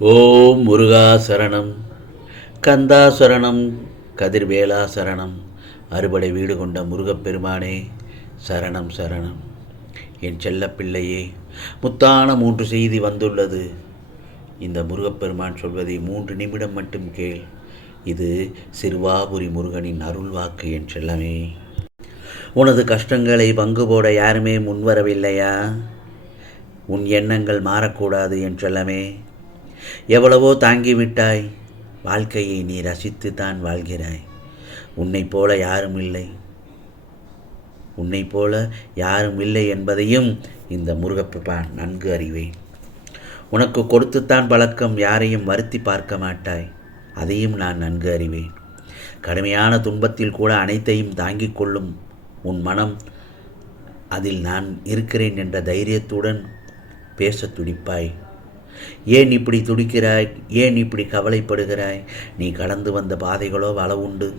ஓம் முருகா சரணம். கந்தா சரணம் கதிர்வேலா சரணம். அறுபடை வீடு கொண்ட முருகப்பெருமானே சரணம் சரணம். என் செல்லப்பிள்ளையே முத்தான மூன்று செய்தி வந்துள்ளது. இந்த முருகப்பெருமான் சொல்வதை மூன்று நிமிடம் மட்டும் கேள். இது சிறுவாபுரி முருகனின் அருள்வாக்கு என் செல்லமே. உனது கஷ்டங்களை பங்கு போட யாருமே முன்வரவில்லையா? உன் எண்ணங்கள் மாறக்கூடாது என் செல்லமே. எவ்வளவோ தாங்கிவிட்டாய். வாழ்க்கையை நீ ரசித்து தான் வாழ்கிறாய். உன்னைப் போல யாரும் இல்லை. உன்னைப் போல யாரும் இல்லை என்பதையும் இந்த முருகப்பெருமான் நன்கு அறிவேன். உனக்கு கொடுத்துத்தான் பழக்கம் யாரையும் வருத்தி பார்க்க மாட்டாய். அதையும் நான் நன்கு அறிவேன். கடுமையான துன்பத்தில் கூட அனைத்தையும் தாங்கிக் கொள்ளும் உன் மனம் அதில் நான் இருக்கிறேன் என்ற தைரியத்துடன் பேசத் துடிப்பாய். ஏன் இப்படி துடிக்கிறாய்? ஏன் இப்படி கவலைப்படுகிறாய்? நீ கடந்து வந்த பாதைகளோ பல உண்டு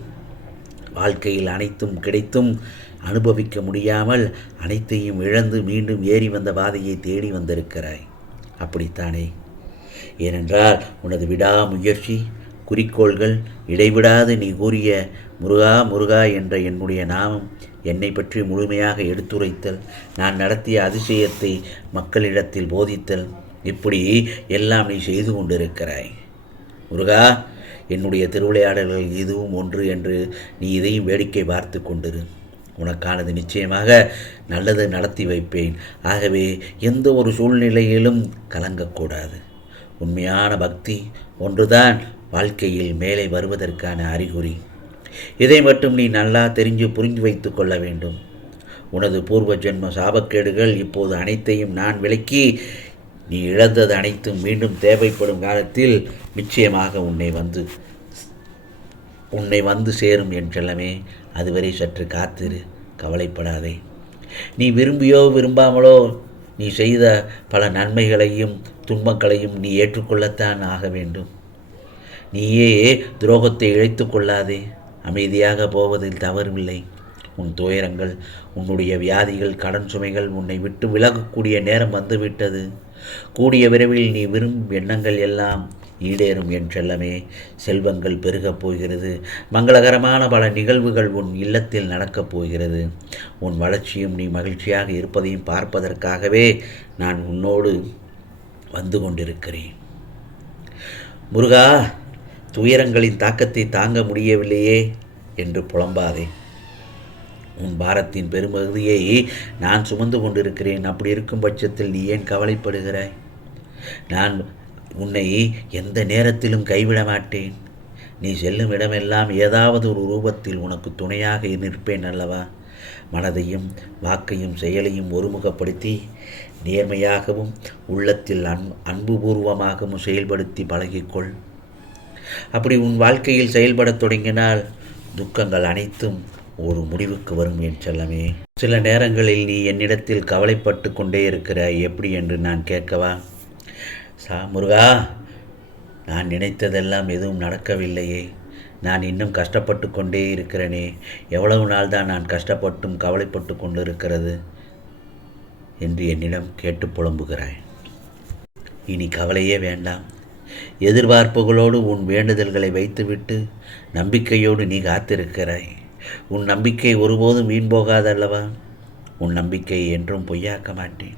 வாழ்க்கையில் அனைத்தும் கிடைத்தும் அனுபவிக்க முடியாமல் அனைத்தையும் இழந்து மீண்டும் ஏறி வந்த பாதையை தேடி வந்திருக்கிறாய். அப்படித்தானே? ஏனென்றால் உனது விடாமுயற்சி குறிக்கோள்கள் இடைவிடாது. நீ கூறிய முருகா முருகா என்ற என்னுடைய நாமம் என்னை பற்றி முழுமையாக எடுத்துரைத்தல். நான் நடத்திய அதிசயத்தை மக்களிடத்தில் போதித்தல். இப்படி எல்லாம் நீ செய்து கொண்டிருக்கிறாய். முருகா என்னுடைய திருவிளையாடல்கள் இதுவும் ஒன்று என்று நீ இதையும் வேடிக்கை பார்த்து கொண்டிரு. உனக்கானது நிச்சயமாக நல்லது நடத்தி வைப்பேன். ஆகவே எந்த ஒரு சூழ்நிலையிலும் கலங்கக்கூடாது. உண்மையான பக்தி ஒன்றுதான் வாழ்க்கையில் மேலே வருவதற்கான அறிகுறி. இதை மட்டும் நீ நல்லா தெரிஞ்சு புரிந்து வைத்து கொள்ள வேண்டும். உனது பூர்வ ஜென்ம சாபக்கேடுகள் இப்போது அனைத்தையும் நான் விலக்கி நீ இழந்தது அனைத்தும் மீண்டும் தேவைப்படும் காலத்தில் நிச்சயமாக உன்னை வந்து உன்னை வந்து சேரும் என் செல்லமே. அதுவரை சற்று காத்திரு கவலைப்படாதே. நீ விரும்பியோ விரும்பாமலோ நீ செய்த பல நன்மைகளையும் துன்பங்களையும் நீ ஏற்றுக்கொள்ளத்தான் ஆக வேண்டும். நீயே துரோகத்தை இழைத்து கொள்ளாதே. அமைதியாக போவதில் தவறில்லை. உன் துயரங்கள் உன்னுடைய வியாதிகள் கடன் சுமைகள் உன்னை விட்டு விலகக்கூடிய நேரம் வந்துவிட்டது. கூடிய விரைவில் நீ விரும்பும் எண்ணங்கள் எல்லாம் ஈடேறும் என் செல்லமே செல்வங்கள் பெருகப் போகிறது. மங்களகரமான பல நிகழ்வுகள் உன் இல்லத்தில் நடக்கப் போகிறது. உன் வளர்ச்சியும் நீ மகிழ்ச்சியாக இருப்பதையும் பார்ப்பதற்காகவே நான் உன்னோடு வந்து கொண்டிருக்கிறேன். முருகா துயரங்களின் தாக்கத்தை தாங்க முடியவில்லையே என்று புலம்பாதே. உன் பாரத்தின் பெரும்பகுதியை நான் சுமந்து கொண்டிருக்கிறேன். அப்படி இருக்கும் பட்சத்தில் நீ ஏன் கவலைப்படுகிறாய்? நான் உன்னை எந்த நேரத்திலும் கைவிட மாட்டேன். நீ செல்லும் இடமெல்லாம் ஏதாவது ஒரு ரூபத்தில் உனக்கு துணையாக நிற்பேன் அல்லவா? மனதையும் வாக்கையும் செயலையும் ஒருமுகப்படுத்தி நேர்மையாகவும் உள்ளத்தில் அன் அன்புபூர்வமாகவும் செயல்படுத்தி பழகிக்கொள். அப்படி உன் வாழ்க்கையில் செயல்படத் தொடங்கினால் துக்கங்கள் அனைத்தும் ஒரு முடிவுக்கு வரும் என் செல்லமே. சில நேரங்களில் நீ என்னிடத்தில் கவலைப்பட்டு கொண்டே இருக்கிறாய் எப்படி என்று நான் கேட்கவா? சா முருகா நான் நினைத்ததெல்லாம் எதுவும் நடக்கவில்லையே. நான் இன்னும் கஷ்டப்பட்டு கொண்டே இருக்கிறேனே. எவ்வளவு நாள் தான் நான் கஷ்டப்பட்டும் கவலைப்பட்டு கொண்டு இருக்கிறது என்று என்னிடம் கேட்டு புலம்புகிறாய். இனி கவலையே வேண்டாம். எதிர்பார்ப்புகளோடு உன் வேண்டுதல்களை வைத்துவிட்டு நம்பிக்கையோடு நீ காத்திருக்கிறாய். உன் நம்பிக்கை ஒருபோதும் வீண் போகாதல்லவா? உன் நம்பிக்கை என்றும் பொய்யாக்க மாட்டேன்.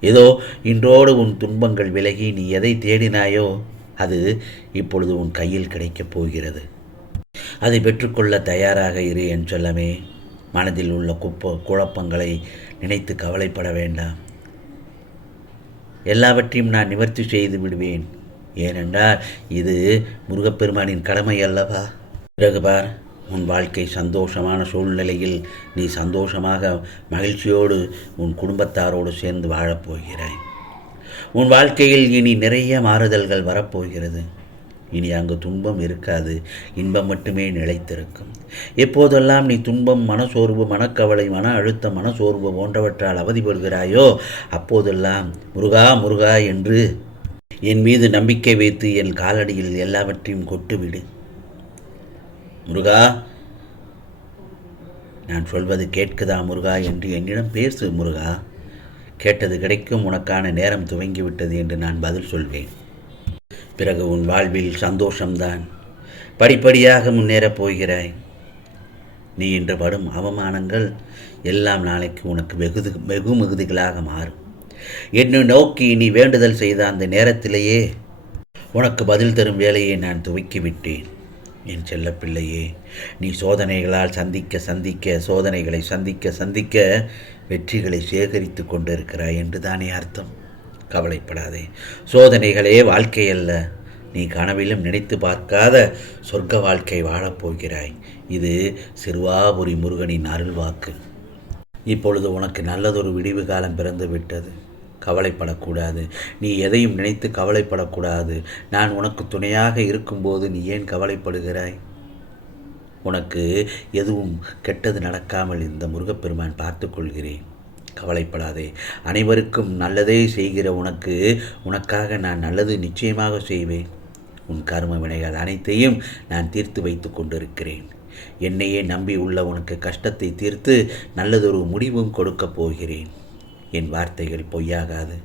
ஏதோ இன்றோடு உன் துன்பங்கள் விலகி நீ எதை தேடினாயோ அது இப்பொழுது உன் கையில் கிடைக்கப் போகிறது. அதை பெற்றுக்கொள்ள தயாராக இரு என் சொல்லமே. மனதில் உள்ள குப்ப குழப்பங்களை நினைத்து கவலைப்பட வேண்டாம். எல்லாவற்றையும் நான் நிவர்த்தி செய்து விடுவேன். ஏனென்றால் இது முருகப்பெருமானின் கடமை அல்லவா? பிறகு பார். உன் வாழ்க்கை சந்தோஷமான சூழ்நிலையில் நீ சந்தோஷமாக மகிழ்ச்சியோடு உன் குடும்பத்தாரோடு சேர்ந்து வாழப்போகிறாய் உன் வாழ்க்கையில் இனி நிறைய மாறுதல்கள் வரப்போகிறது. இனி அங்கு துன்பம் இருக்காது இன்பம் மட்டுமே நிலைத்திருக்கும். எப்போதெல்லாம் நீ துன்பம் மனசோர்வு மனக்கவலை மன அழுத்தம் மனசோர்வு போன்றவற்றால் அவதிப்படுகிறாயோ அப்போதெல்லாம் முருகா முருகா என்று என் மீது நம்பிக்கை வைத்து என் காலடியில் எல்லாவற்றையும் கொட்டுவிடு. முருகா நான் சொல்வது கேட்குதா முருகா என்று என்னிடம் பேசு முருகா. கேட்டது கிடைக்கும் உனக்கான நேரம் துவங்கிவிட்டது என்று நான் பதில் சொல்வேன். பிறகு உன் வாழ்வில் சந்தோஷம்தான். படிப்படியாக முன்னேறப் போகிறாய். நீ இன்று படும் அவமானங்கள் எல்லாம் நாளைக்கு உனக்கு வெகுது வெகு மிகுதிகளாக மாறும். என்னை நோக்கி நீ வேண்டுதல் செய்த அந்த நேரத்திலேயே உனக்கு பதில் தரும் வேலையை நான் துவக்கிவிட்டேன். என் செல்லப்பிள்ளையே நீ சோதனைகளால் சந்திக்க சந்திக்க சோதனைகளை சந்திக்க சந்திக்க வெற்றிகளை சேகரித்து கொண்டிருக்கிறாய் என்று தானே அர்த்தம்? கவலைப்படாதே. சோதனைகளே வாழ்க்கை அல்ல நீ கனவிலும் நினைத்து பார்க்காத சொர்க்க வாழ்க்கை வாழப்போகிறாய் இது சிறுவாபுரி முருகனின் அருள்வாக்கு. இப்பொழுது உனக்கு நல்லதொரு விடிவு காலம் பிறந்து விட்டது கவலைப்படக்கூடாது. நீ எதையும் நினைத்து கவலைப்படக்கூடாது. நான் உனக்கு துணையாக இருக்கும்போது நீ ஏன் கவலைப்படுகிறாய்? உனக்கு எதுவும் கெட்டது நடக்காமல் இந்த முருகப்பெருமான் பார்த்து கொள்கிறேன். கவலைப்படாதே. அனைவருக்கும் நல்லதே செய்கிற உனக்கு உனக்காக நான் நல்லது நிச்சயமாக செய்வேன். உன் கர்ம வினைகள் அனைத்தையும் நான் தீர்த்து வைத்து கொண்டிருக்கிறேன். என்னையே நம்பி உள்ள உனக்கு கஷ்டத்தை தீர்த்து நல்லதொரு முடிவும் கொடுக்கப் போகிறேன். என் வார்த்தைகள் பொய்யாகாது.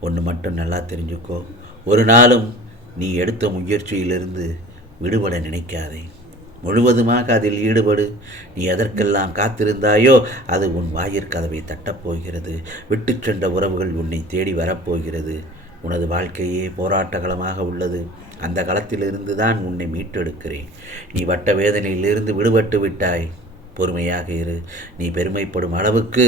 ஒன்று மட்டும் நல்லா தெரிஞ்சுக்கோ. ஒரு நாளும் நீ எடுத்த முயற்சியிலிருந்து விடுபட நினைக்காதே. முழுவதுமாக அதில் ஈடுபடு. நீ எதற்கெல்லாம் காத்திருந்தாயோ அது உன் வாயிற்கதவை தட்டப்போகிறது. விட்டுச் சென்ற உறவுகள் உன்னை தேடி வரப்போகிறது. உனது வாழ்க்கையே போராட்டகளமாக உள்ளது. அந்த களத்திலிருந்து தான் உன்னை மீட்டெடுக்கிறேன். நீ வட்ட வேதனையிலிருந்து விடுபட்டு விட்டாய். பொறுமையாக இரு. நீ பெருமைப்படும் அளவுக்கு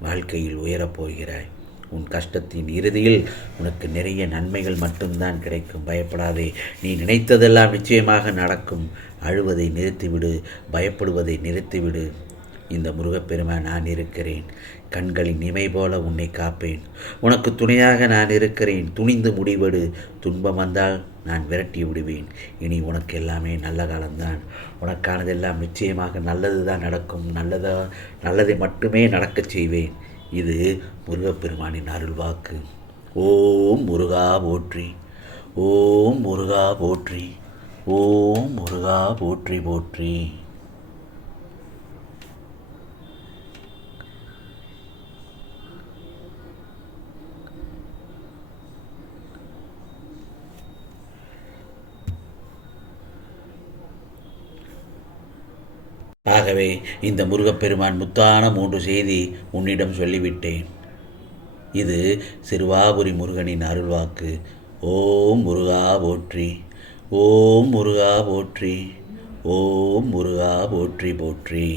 வாழ்க்கையில் உயரப் போகிறாய். உன் கஷ்டத்தின் இறுதியில் உனக்கு நிறைய நன்மைகள் மட்டும்தான் கிடைக்கும். பயப்படாதே. நீ நினைத்ததெல்லாம் நிச்சயமாக நடக்கும். அழுவதை நிறுத்திவிடு. பயப்படுவதை நிறுத்திவிடு. இந்த முருகப்பெருமா நான் இருக்கிறேன். கண்களின் இமை போல உன்னை காப்பேன். உனக்கு துணையாக நான் இருக்கிறேன். துணிந்து முடிவெடு. துன்பம் வந்தால் நான் விரட்டி விடுவேன். இனி உனக்கு எல்லாமே நல்ல காலம்தான். உனக்கானதெல்லாம் நிச்சயமாக நல்லது தான் நடக்கும். நல்லதா நல்லதை மட்டுமே நடக்கச் செய்வேன். இது முருகப்பெருமானின் அருள்வாக்கு ஓம் முருகா போற்றி. ஓம் முருகா போற்றி. ஓம் முருகா போற்றி போற்றி. ஆகவே இந்த முருகப்பெருமான் முத்தான மூன்று செய்தி உன்னிடம் சொல்லிவிட்டேன். இது சிறுவாபுரி முருகனின் அருள்வாக்கு. ஓம் முருகா போற்றி ஓம் முருகா போற்றி ஓம் முருகா போற்றி போற்றி.